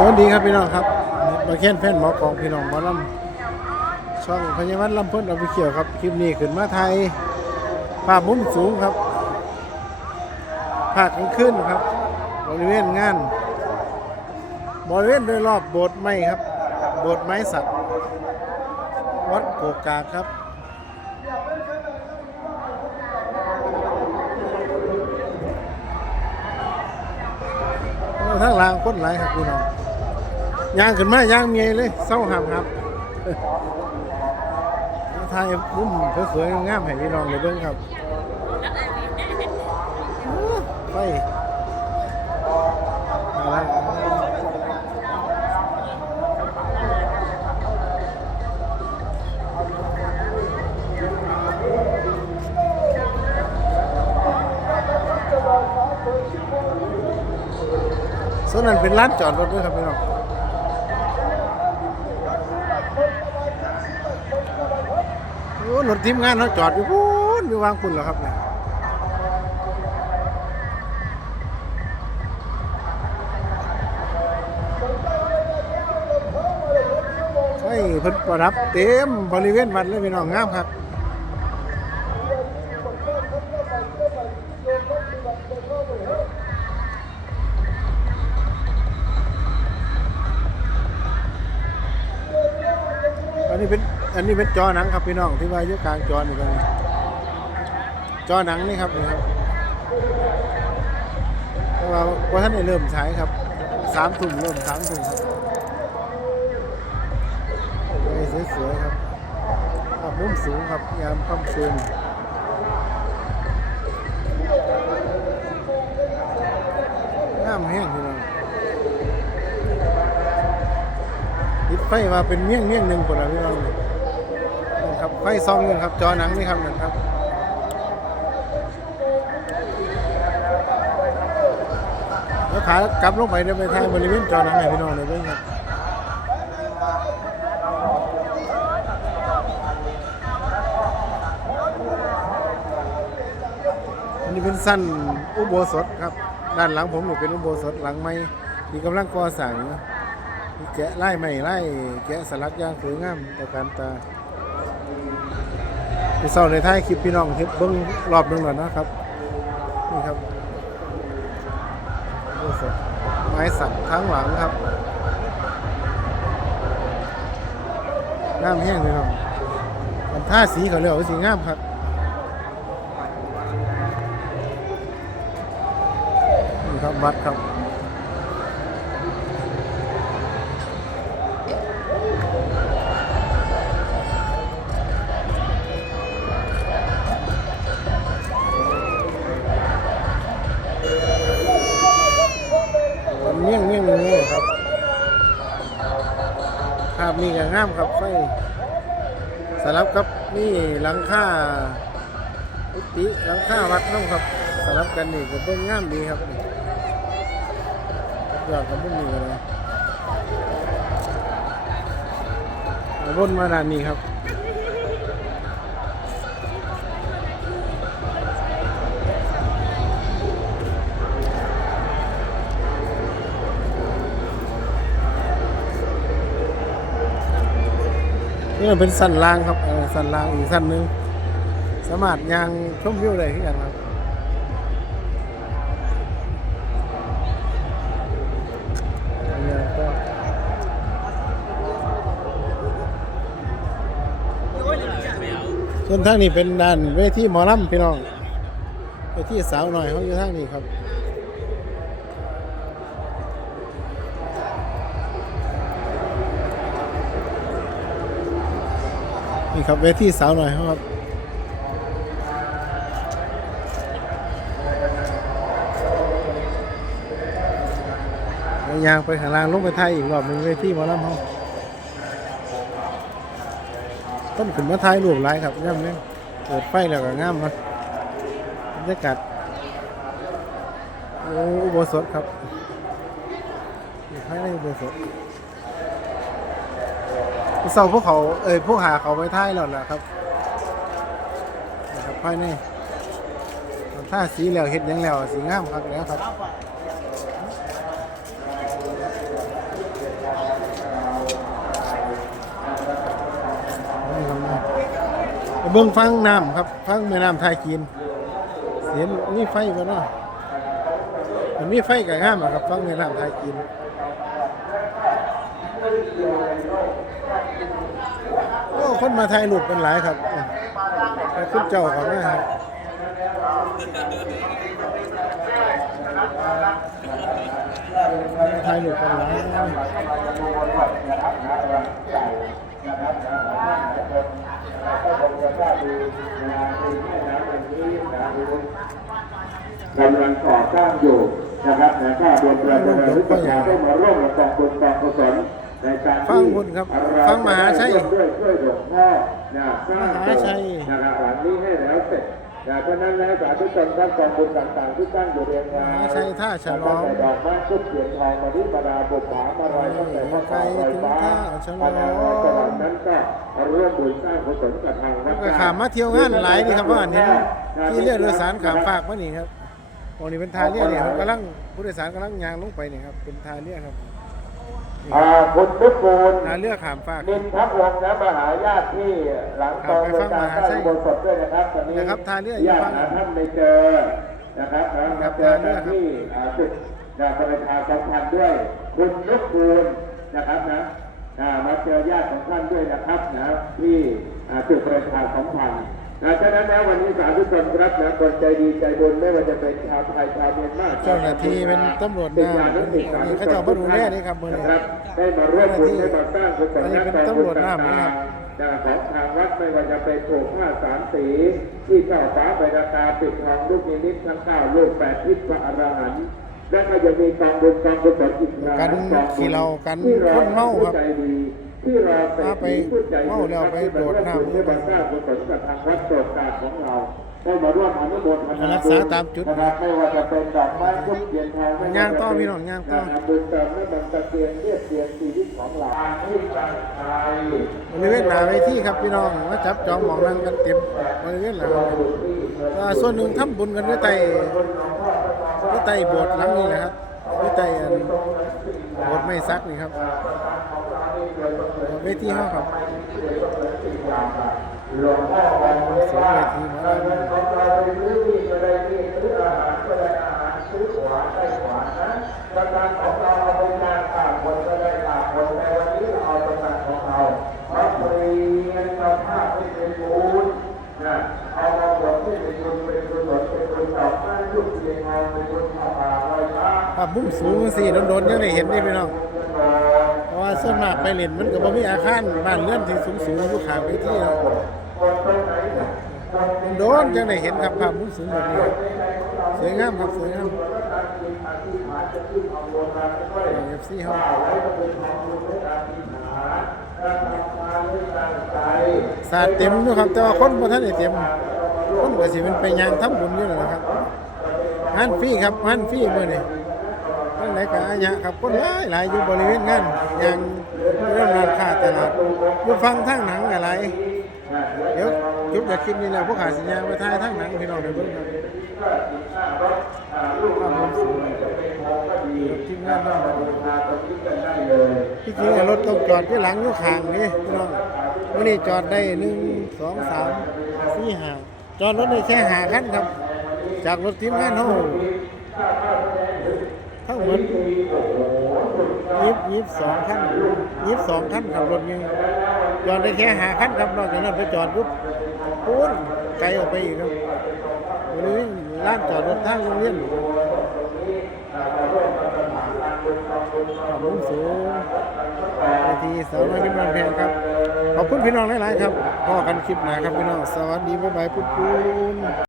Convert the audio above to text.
สวัสดีครับพี่น้องครับมาเค้นแฟนหมอกองพี่น้องหมอลำช่องพญาวัฒน์ลำพ้นอภิเขียวครับ คลิปนี้ขึ้นมาไทยภาพมุมสูงครับภาคกลางคืนครับ บริเวณงาน บริเวณโดยรอบโบสถ์ไม้ครับ โบสถ์ไม้สัตว์วัดโกกาครับทั้งลางคนหลายครับพี่น้อง ย่างขึ้นมาย่างเมียเลยเศร้าหับครับทายมุมสวยๆงามๆให้พี่น้องเลยเบิ่งครับไปมาละส่วนนั้นเป็นร้านจอดรถด้วยครับพี่น้อง โอ้ รถทีมงานเขาจอดอยู่พูนอยู่วางปุ่นเหรอครับเนี่ยใช่เพิ่นประดับเต็มบริเวณวัดเลยพี่น้องงามครับอันนี้เป็น อันนี้เป็นจอหนังครับพี่น้องที่ว่าอยู่กลางจอนี่ตรงนี้จอหนังนี่ครับนี่ครับแต่ว่าพอท่านได้เริ่มใช้ครับสามทุ่มเริ่มสามทุ่มครับไปสวยๆครับภาพมุมสูงครับยามค่ำคืนงามแห้งพี่น้องติดไฟมาเป็นเมี่ยงเมี่ยงหนึ่งคนละพี่น้อง ไฟซองเงินครับ จอหนังนี่ครับนะครับแล้วขากลับลงไปได้ไปทางบริเวณจอหนังให้พี่น้องเลยด้วยครับอันนี้เป็นสั้นอุโบสถครับ ด้านหลังผมนี่เป็นอุโบสถหลังไม้ที่กำลังก่อสร้างแกะไล่ไม่ไล่แกะสลักย่างสวยงามต่อการตา พี่เศร้าในท้ายคลิปพี่น้องเฮ็ดเบิ้งรอบหนึงแล้วนะครับ นี่ครับโอ้โหไม้สักทั้งหลังครับงามแห้งพี่น้องมันท่าสีเขาเรียกว่าสีงามครับนี่ครับวัดครับ เมี่ยงเมี่ยงเมี่ยครับภาพนี้ก็งามครับไฟสลับกับนี่หลังค่าอุติหลังค่าวัดน้องครับสลับกันนี่ก็เป็นงามดีครับนี่ยอดกับบุ้นนี่กันเลยเอาบนมาด้านนี้ครับ นี่มันเป็นสันล่างครับเออสันล่างอีกสันหนึ่งสามารถยางชมวิวได้ที่กันครับอันนี้ก็ส่วนทางนี้เป็นด้านเวทีหมอลำพี่น้องเวทีสาวหน่อยเขาอยู่ทางนี้ครับ นี่ครับเวทีสาวหน่อยครับยางไปข้างล่างลงไปไทยอีกรอบหนึ่งเวทีมอลำเขาต้นขึ้นมาไทยรูปหลายครับย่ำเนี่ยเปิดไฟแล้วก็ง่ามนะบรรยากาศโอ้อุโบสถครับอยู่ภายในอุโบสถ เสาพวกเขาเอ้ยพวกหาเขาไว้ท้ายแล้วนะครับนะครับภานี่ถ้าสีแล้วเห็ดยังแล้วสีงามครับแล้วครับเบื้องฟังน้ำครับฟังแม่น้ำไทยกินเสียงนี่ไฟกันเนาะมันมีไฟกับห้ามครับฟังแม่น้ำไทยกิน โอ้คนมาไทยหลุดเป็นหลายครับไปขึ้นเจ้าก่อนนะครับไทยหลุดเป็นหลายกำลังก่อสร้างอยู่นะครับแต่ก็บนประชาชนทุกประชาชนมาร่วมกับกองบุญกองกุศล ฟังบุญครับฟังมหาชัยร่วมด้วยช่วยหลวงพ่อนะสร้างมหาชัยนะครับหลังนี้ให้แล้วเสร็จนะเพราะฉะนั้นแล้วสาธุชนครับกองบุญต่างๆที่ตั้งอยู่เรียงรายมหาชัยท่าฉลองตั้งแต่ดอกไม้ทุกเสียงทองมาที่ประดาบุกผามาลอยตั้งแต่พระไกลฟ้าลอยถึงฟ้าท่าฉลองสวรรค์นั้นก็ร่วมบุญสร้างกุศลกับทางวัดก็ขามมาเที่ยวงานหลายนี่ครับว่าเห็นที่เรือโดยสารขามฝากมานี่ครับตรงนี้เป็นทางเรือนี่ครับกำลังผู้โดยสารกำลังยางลงไปนี่ครับเป็นทางเรือครับนี่ อ่าคุณทุกคูณทางเรือขามฝาก นินทัพวงศ์นะมหาญาติที่หลังกองเรือการสร้างอุโบสถด้วยนะครับตอนนี้นะครับทางเรืออยู่ญาติฝั่งหาท่านไม่เจอนะครับครัมาบเจอกันที่อ่าจุดนะประชาสัมพันธ์ด้วย คุณนุกคูณนะครับนะอ่ามาเจอญาติของท่านด้วยนะครับนะที่อ่าจุดประชาสัมพันธ์ นะฉะนั้นแล้ววันนี้สาธุชนครับนะคนใจดีใจบุญไม่ว่าจะเป็นชาวไทยชาวเมียนมาเจ้าหน้าที่เป็นตำรวจเป็นน้ญาติสิกสาำธุนี่ชเขานเจ้ามาดูแลนี่ครับมื้อนี้นะครับได้มาร่วมบุญได้มาสร้างกุศลอันนี้เป็นกองตำรบุวญจต่างน้ำนะครับๆนะของทางวัดไม่ว่าจะเป็นโถงผ้าสามสี ที่เจ้าฟ้าใบราคาปิดทองลูกนิมิตทั้งเก้าลูกแปดทิศพระอรหันต์และก็ยังมีกองบุญกองกุศลอีกหลายกันกองบุญขี้เหล้ากันที่รอคนเมาครับ ที่เรอถ้าไปเมาแล้วไปโดดน้ำที่มาสร้างกุศลกับทางวัดโปรดการของเราได้มาร่วมอนุโมทนารักษาตามจุดนะครับไม่ว่าจะเป็นดอกไม้ทุกเทียนทองไม่ว่ย่างต่อพี่น้องย่างต่อบุญเติมและบังตะเกียงเรียบเรียงชีวิตของเราที่ตั้งใจบริเวณหน้าเวทีครับพี่น้องมาจับจองหมองนั่งกันเต็มบริเวณหลังอ่าส่วนหนึ่งทำบุญกันด้วยไตด้วยไตโบสถ์หลังนี้แหละครับ ด้วยไตอันโบสถ์ไม่ซักนี่ครับเวทีเขาครับไว้สวยว่าเวทีหมองินลำ ฟ้าภาพมุมสูงสี่โดนๆยังได้เห็นนี่พี่น้องเพราะว่าส่วนมากไปเล่นมันก็บ่มีอาคารบ้านเรือนที่สูงๆอยู่ข้างเวทีเนาะโดนจังได้เห็นครับภาพมุมสูงแบบนี้สวยงามครับสวยงามเอฟซีเฮาสาดเต็มอยู่ครับแต่ว่าคนบ่ทันได้เต็มคนก็สิเป็นไปยางทำบุญอยู่นั่นแหละครับงานฟรีครับงานฟรีมื้อนี้ ไหนก็อาญะครับคนหลายหลายอยู่บริเวณงานอย่างเรื่องร้านค้าตลาดอยู่ฟังทางหนังอะไรเดี๋ยวจุดจากคลิปนี้แล้วพวกขาสิญญาไปถ่ายทางหนังพี่น้องได้เบิ่งครับภาพมุมสูงทีมงานเราที่จริงรถต้องจอดที่หลังอยู่ข้างนี่พี่น้องวันนี้จอดได้หนึ่งสองสามสี่ห้าจอดรถได้แค่ห้าคันครับ จากรถทีมงานเฮา ทั้งหมดยี่สิบยี่สิบสองคันยี่สิบสองคันขับรถยังจอดได้แค่หาคันครับนอกจากนั้นไปจอดยุบปูนไกลออกไปอีกครับวันนี้ร้านจอดรถทางโรงเรียนขับรถสูงเวทีสาวน้อยนิมรันแพงครับ ขอบคุณพี่น้องหลาย ๆ ครับพอกันคลิปหนาครับพี่น้อง สวัสดีบ๊ายบายพุทธคุณ